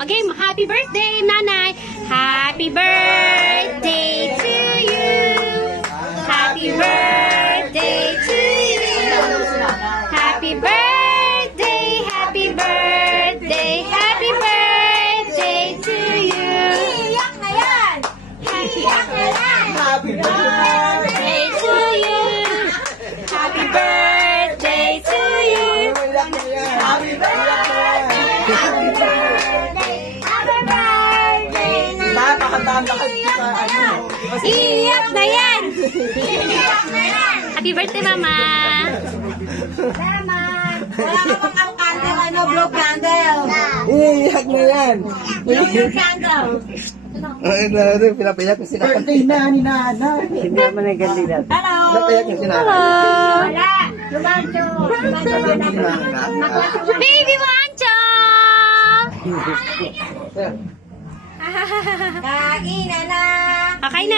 Okay, happy birthday, Nanay! Happy birthday to you! Happy birthday to you! Happy birthday, happy birthday, happy birthday to you! Iyak na yan! Iyak na yan! Happy birthday to you! Happy birthday to you! Happy birthday! Happy birthday! Happy birthday! Napakatanda ka sa ano. Iiyak na yan! Iyak na yan! Happy birthday, Mama! Salamat! Wala ka pang ang candle, ano, blue candle. Iiyak na yan. Blue candle. Ay, pinapayak ko sila. Birthday na ni Nanay. Hindi naman ay kandidat. Hello! Pinapayak ko sila. Wala! Lumancho! Baby Wancho! Kain na na! Okay na.